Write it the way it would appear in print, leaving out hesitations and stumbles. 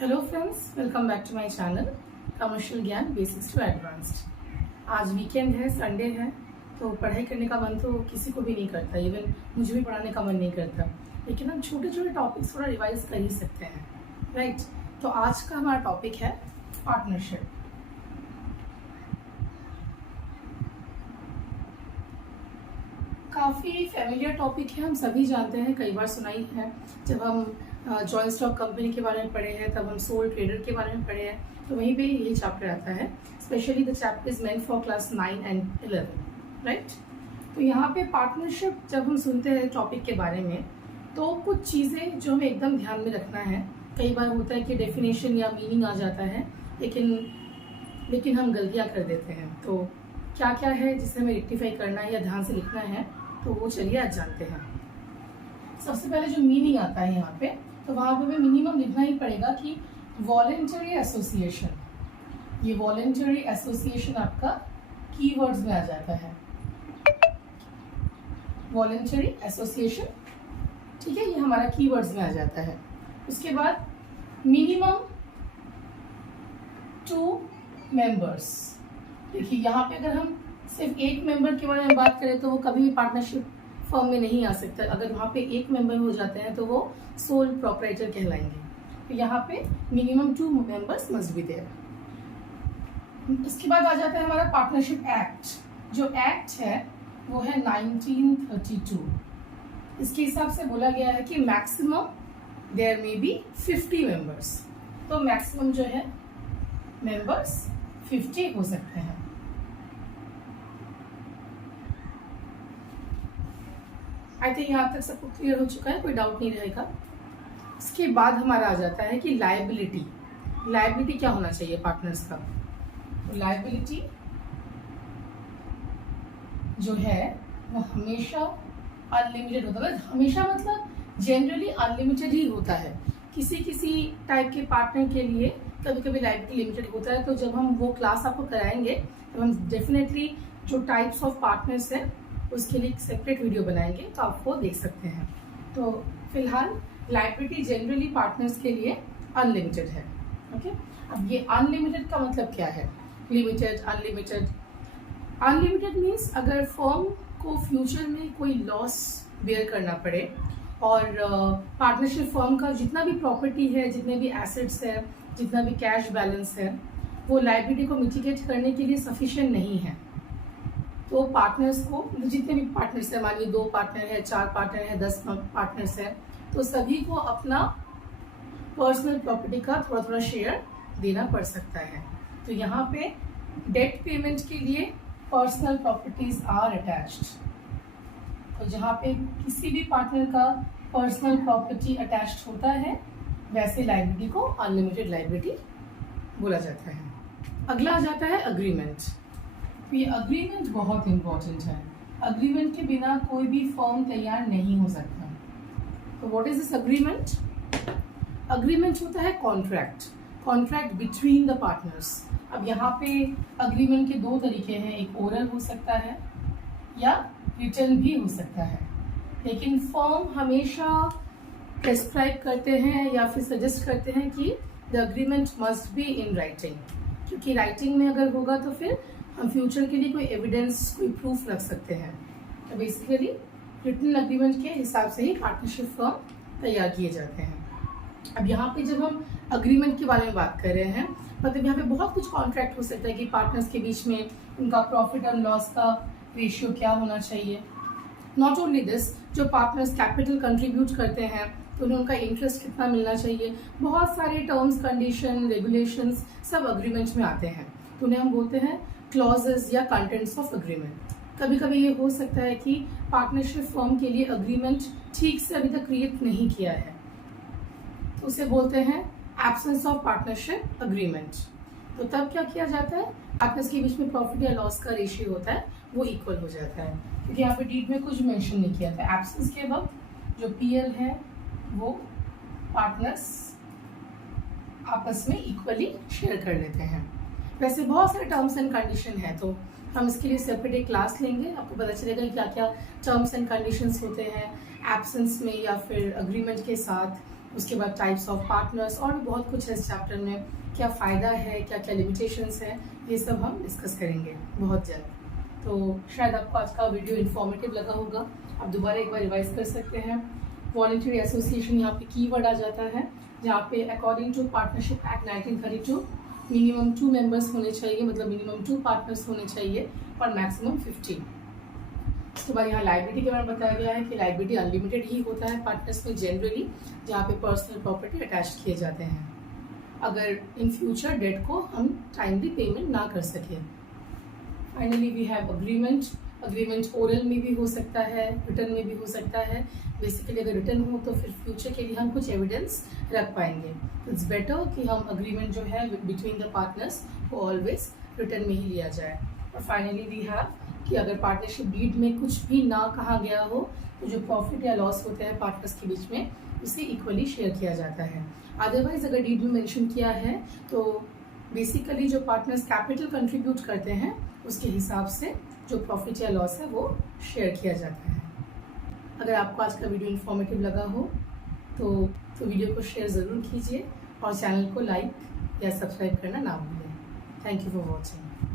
Hello friends, welcome back to my channel commercial Gyan basics to advanced. आज weekend है, Sunday है, तो पढ़ाई करने का मन तो किसी को भी नहीं करता। इवन मुझे भी पढ़ाने का मन नहीं करता, लेकिन हम छोटे छोटे टॉपिक्स थोड़ा रिवाइज कर ही सकते हैं, राइट। तो आज का हमारा टॉपिक है पार्टनरशिप। काफ़ी फेमिलियर टॉपिक है, हम सभी जानते हैं, कई बार सुनाई है। जब हम जॉइंट स्टॉक कंपनी के बारे में पढ़े हैं, तब हम सोल ट्रेडर के बारे में पढ़े हैं, तो वहीं पे यही चैप्टर आता है। Specially the chapter is meant for class 9 and 11, right. तो यहाँ पे पार्टनरशिप जब हम सुनते हैं टॉपिक के बारे में, तो कुछ चीज़ें जो हमें एकदम ध्यान में रखना है। कई बार होता है कि डेफिनेशन या मीनिंग आ जाता है, लेकिन हम गलतियाँ कर देते हैं। तो क्या क्या है जिसे हमें रेक्टिफाई करना है या ध्यान से लिखना है, तो वो चलिए आज जानते हैं। सबसे पहले जो मीनिंग आता है यहाँ पे, तो वहाँ पे हमें मिनिमम लिखना ही पड़ेगा कि वॉलेंटरी एसोसिएशन। ये वॉलेंटरी एसोसिएशन आपका कीवर्ड्स में आ जाता है, वॉलेंटरी एसोसिएशन, ठीक है, ये हमारा कीवर्ड्स में आ जाता है। उसके बाद मिनिमम 2 मेंबर्स। देखिए यहाँ पे अगर हम सिर्फ एक मेंबर के बारे में बात करें तो वो कभी भी पार्टनरशिप फर्म में नहीं आ सकता। अगर वहाँ पे एक मेंबर हो जाते हैं तो वो सोल प्रोप्राइटर कहलाएंगे। तो यहाँ पे minimum 2 members must be there. इसके बाद आ जाता है हमारा पार्टनरशिप एक्ट। जो एक्ट है वो है 1932। इसके हिसाब से बोला गया है कि मैक्सिमम देयर में बी 50 मेंबर्स। तो मैक्सिमम जो है मेंबर्स 50 हो सकते हैं। आई थिंक यहाँ तक सबको क्लियर हो चुका है, कोई डाउट नहीं रहेगा। इसके बाद हमारा आ जाता है कि लायबिलिटी। लायबिलिटी क्या होना चाहिए पार्टनर्स का? तो लायबिलिटी जो है वो हमेशा अनलिमिटेड होता है। हमेशा मतलब जनरली अनलिमिटेड ही होता है। किसी किसी टाइप के पार्टनर के लिए कभी कभी लायबिलिटी लिमिटेड होता है। तो जब हम वो क्लास आपको कराएंगे तो हम डेफिनेटली जो टाइप्स ऑफ पार्टनर्स हैं उसके लिए सेपरेट वीडियो बनाएंगे, तो आप वो देख सकते हैं। तो फिलहाल लायबिलिटी जनरली पार्टनर्स के लिए अनलिमिटेड है, ओके। अब ये अनलिमिटेड का मतलब क्या है? Limited, unlimited. अनलिमिटेड मीन्स अगर फर्म को फ्यूचर में कोई लॉस बेयर करना पड़े और पार्टनरशिप फर्म का जितना भी प्रॉपर्टी है, जितने भी एसेट्स है, जितना भी कैश बैलेंस है, वो लायबिलिटी को मिटिगेट करने के लिए सफिशिएंट नहीं है, तो पार्टनर्स को, जितने भी पार्टनर्स है, मान लीजिए 2 पार्टनर है, 4 पार्टनर है, 10 पार्टनर्स है, तो सभी को अपना पर्सनल प्रॉपर्टी का थोड़ा थोड़ा शेयर देना पड़ सकता है। तो यहाँ पे डेट पेमेंट के लिए पर्सनल प्रॉपर्टीज आर अटैच्ड। तो जहाँ पे किसी भी पार्टनर का पर्सनल प्रॉपर्टी अटैच्ड होता है, वैसे लायबिलिटी को अनलिमिटेड लायबिलिटी बोला जाता है। अगला आ जाता है अग्रीमेंट। ये अग्रीमेंट बहुत इंपॉर्टेंट है। अग्रीमेंट के बिना कोई भी फर्म तैयार नहीं हो सकता। तो what is this agreement? Agreement होता है contract, contract between the partners. अब यहाँ पे अग्रीमेंट के 2 तरीके हैं, एक ओरल हो सकता है या रिटर्न भी हो सकता है। लेकिन फर्म हमेशा प्रेस्क्राइब करते हैं या फिर सजेस्ट करते हैं कि the agreement must be in writing, क्योंकि राइटिंग में अगर होगा तो फिर हम फ्यूचर के लिए कोई एविडेंस, कोई प्रूफ रख सकते हैं। तो बेसिकली रिटन अग्रीमेंट के हिसाब से ही पार्टनरशिप फर्म तैयार किए जाते हैं। अब यहाँ पे जब हम अग्रीमेंट के बारे में बात कर रहे हैं, मतलब यहाँ पे बहुत कुछ कॉन्ट्रैक्ट हो सकता है कि पार्टनर्स के बीच में उनका प्रॉफिट और लॉस का रेशियो क्या होना चाहिए। नॉट ओनली दिस, जो पार्टनर्स कैपिटल कंट्रीब्यूट करते हैं तो उन्हें उनका इंटरेस्ट कितना मिलना चाहिए। बहुत सारे टर्म्स, कंडीशन, रेगुलेशंस सब अग्रीमेंट में आते हैं, तो उन्हें हम बोलते हैं क्लॉजेस या कंटेंट्स ऑफ अग्रीमेंट। कभी कभी ये हो सकता है कि पार्टनरशिप फर्म के लिए अग्रीमेंट ठीक से अभी तक क्रिएट नहीं किया है, तो उसे बोलते हैं एब्सेंस ऑफ पार्टनरशिप अग्रीमेंट। तो तब क्या किया जाता है? पार्टनर्स के बीच में प्रॉफिट या लॉस का रेशियो होता है वो इक्वल हो जाता है, क्योंकि यहाँ पे डीड में कुछ मेंशन नहीं किया था। एब्सेंस के वक्त जो पीएल है वो पार्टनर्स आपस में इक्वली शेयर कर लेते हैं। वैसे बहुत सारे टर्म्स एंड कंडीशन है, तो हम इसके लिए सेपरेट एक क्लास लेंगे, आपको पता चलेगा कि क्या क्या टर्म्स एंड कंडीशंस होते हैं एब्सेंस में या फिर अग्रीमेंट के साथ, उसके बाद टाइप्स ऑफ पार्टनर्स और भी बहुत कुछ है इस चैप्टर में, क्या फ़ायदा है, क्या क्या लिमिटेशंस है, ये सब हम डिस्कस करेंगे बहुत जल्द। तो शायद आपको आज का वीडियो इन्फॉर्मेटिव लगा होगा। आप दोबारा एक बार रिवाइज कर सकते हैं। वॉलंटरी एसोसिएशन यहाँ पे कीवर्ड आ जाता है, जहाँ पे according to partnership act 1932 minimum 2 members होने चाहिए, मतलब मिनिमम 2 पार्टनर्स होने चाहिए और मैक्सिमम 50। उसके बाद यहाँ लाइबिलिटी के बारे में बताया गया है कि लाइबिलिटी अनलिमिटेड ही होता है पार्टनर्स में जनरली, जहाँ पे पर्सनल प्रॉपर्टी अटैच किए जाते हैं अगर इन फ्यूचर डेट को हम टाइमली पेमेंट ना कर सके। Finally we have agreement. Agreement oral में भी हो सकता है, रिटर्न में भी हो सकता है। बेसिकली अगर रिटर्न हो तो फिर फ्यूचर के लिए हम कुछ एविडेंस रख पाएंगे। इट्स बेटर कि हम अग्रीमेंट जो है बिटवीन द पार्टनर्स को ऑलवेज रिटर्न में ही लिया जाए। और फाइनली वी हैव कि अगर पार्टनरशिप डीड में कुछ भी ना कहा गया हो तो जो प्रॉफिट या लॉस होते हैं पार्टनर्स के बीच में उसे इक्वली शेयर किया जाता है। अदरवाइज अगर डीड में मेंशन किया है तो बेसिकली जो पार्टनर्स कैपिटल कंट्रीब्यूट करते हैं उसके हिसाब से जो प्रॉफिट या लॉस है वो शेयर किया जाता है। अगर आपको आज का वीडियो इन्फॉर्मेटिव लगा हो तो वीडियो को शेयर ज़रूर कीजिए और चैनल को लाइक या सब्सक्राइब करना ना भूलें। Thank you for watching.